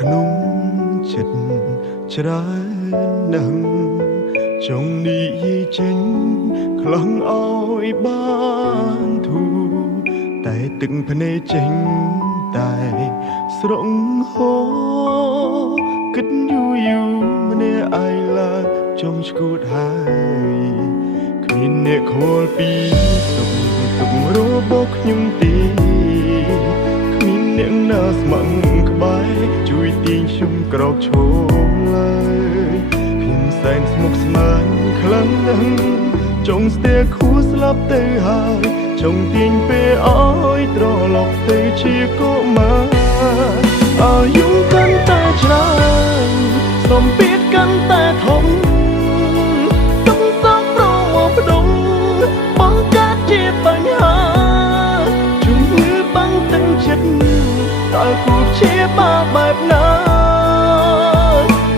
ក្នុងចិត្តច្រើនណាស់ចង់និយាយចេញខ្លងឲ្យបានធូរតែទឹកភ្នែកចេញតែស្រងហោគិតយូរម្នាក់ឯងឡើយចំឈួតហើយគ្មានអ្នកខលពីទុករបស់ខ្ញុំទេគ្មានអ្នកណាស្មឹងក្បែរជួយទាញខ្ញុំក្រោកឈរឡើយខ្ញុំសែនស្មុគស្មាញខ្លាំងណាស់ចង់ស្ទែខួរស្លាប់ទៅហើយចង់ទាញពេលឲ្យត្រឡប់ទៅជាកុមារអាយុកាន់តែច្រើនសម្ពាធកាន់តែធំទុំសោកប្រមកផ្ដុំបង្កើតជាបញ្ហាជំងឺបាំងទឹកចិត្តតើគួរព្យាបាលបែបណា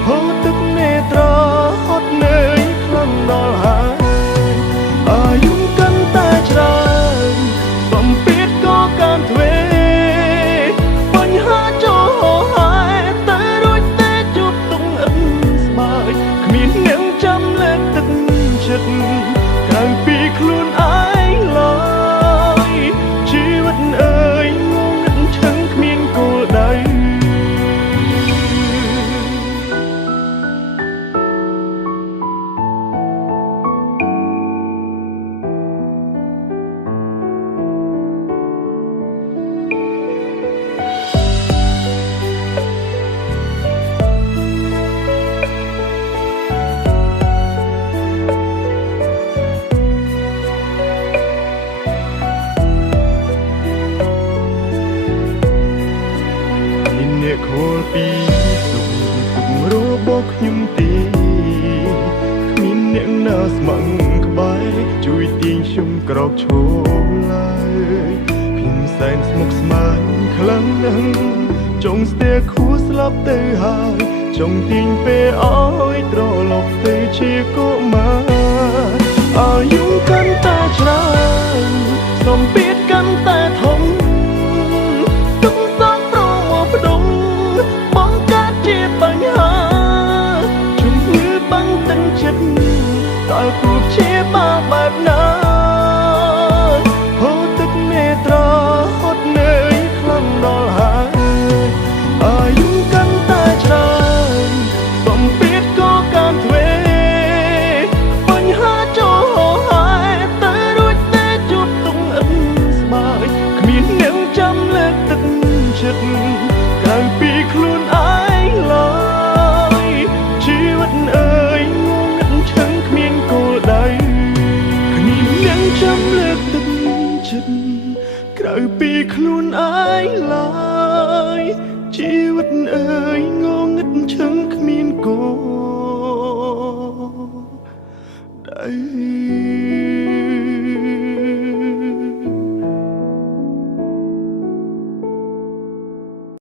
ហូរទឹកនេត្រាហត់នឿយខ្លាំងដល់ហើយអាយុកាន់តែច្រើនសម្ពាធក៏កាន់ទ្វេបញ្ហាចូលហើយតែរួចតែជួបទុំអិនស្បើយគ្មានអ្នកចាំលើកទឹកចិត្តក្រៅពីខ្លួនឯងឡើយជីវិតអើយងងឹតឈឹងគ្មានគោលដៅខលពីទុករបស់ខ្ញុំទេគ្មានអ្នកណាស្មឹងក្បែរជួយទាញខ្ញុំក្រោកឈរឡើយខ្ញុំសែនស្មុគស្មាញខ្លាំងណាស់ចង់ស្ទែខួរស្លាប់ទៅហើយចង់ទាញពេលឲ្យត្រឡប់ទៅជាកុមារអាយុកាន់តែច្រើនសម្ពាធ